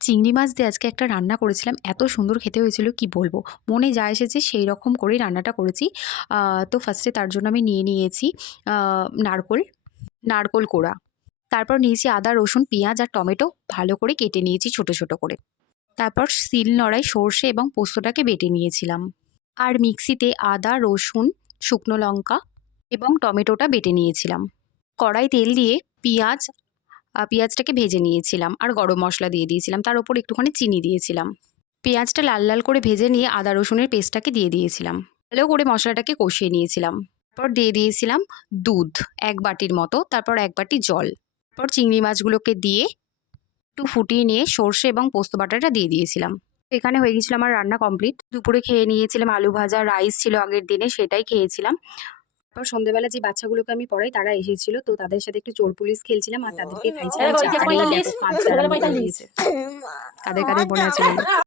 চিংড়ি মাছ দিয়ে আজকে একটা রান্না করেছিলাম। এত সুন্দর খেতে হয়েছিল কি বলবো। মনে যা এসেছে সেই রকম করেই রান্নাটা করেছি। তো ফার্স্টে তার জন্য আমি নিয়ে নিয়েছি আ নারকোল, নারকোল কোড়া। তারপর নিয়েছি আদা, রসুন, পেঁয়াজ আর টমেটো ভালো করে কেটে নিয়েছি ছোট, ছোট করে। তারপর শিল নোড়ায় সর্ষে এবং পোস্তটাকে বেটে নিয়েছিলাম। আর মিক্সিতে আদা, রসুন, শুকনো লঙ্কা এবং টমেটোটা বেটে নিয়েছিলাম। কড়াই তেল দিয়ে পেঁয়াজ পেঁয়াজটাকে ভেজে নিয়েছিলাম আর গরম মশলা দিয়ে দিয়েছিলাম। তার উপর একটুখানি চিনি দিয়েছিলাম। পেঁয়াজটা লাল লাল করে ভেজে নিয়ে আদা রসুনের পেস্টটাকে দিয়ে দিয়েছিলাম। ভালো করে মশলাটাকে কষিয়ে নিয়েছিলাম। তারপর দিয়ে দিয়েছিলাম দুধ ১ বাটির মতো, তারপর ১ বাটি জল। তারপর চিংড়ি মাছগুলোকে দিয়ে একটু ফুটিয়ে নিয়ে সর্ষে এবং পোস্ত বাটাটা দিয়ে দিয়েছিলাম। এখানে হয়ে গেছিল আমার রান্না কমপ্লিট। দুপুরে খেয়ে নিয়েছিলাম আলু ভাজা, রাইস ছিল আগের দিনে সেটাই খেয়েছিলাম। তারপর সন্ধ্যেবেলা যে বাচ্চাগুলোকে আমি পড়াই তারা এসেছিল, তো তাদের সাথে একটু চোর পুলিশ খেলছিলাম আর তাদেরকে খাইছিলাম চা। আর এই দেখো কাঁচা আম দিয়েছে। কাদের কাদের মনে আছে বলো?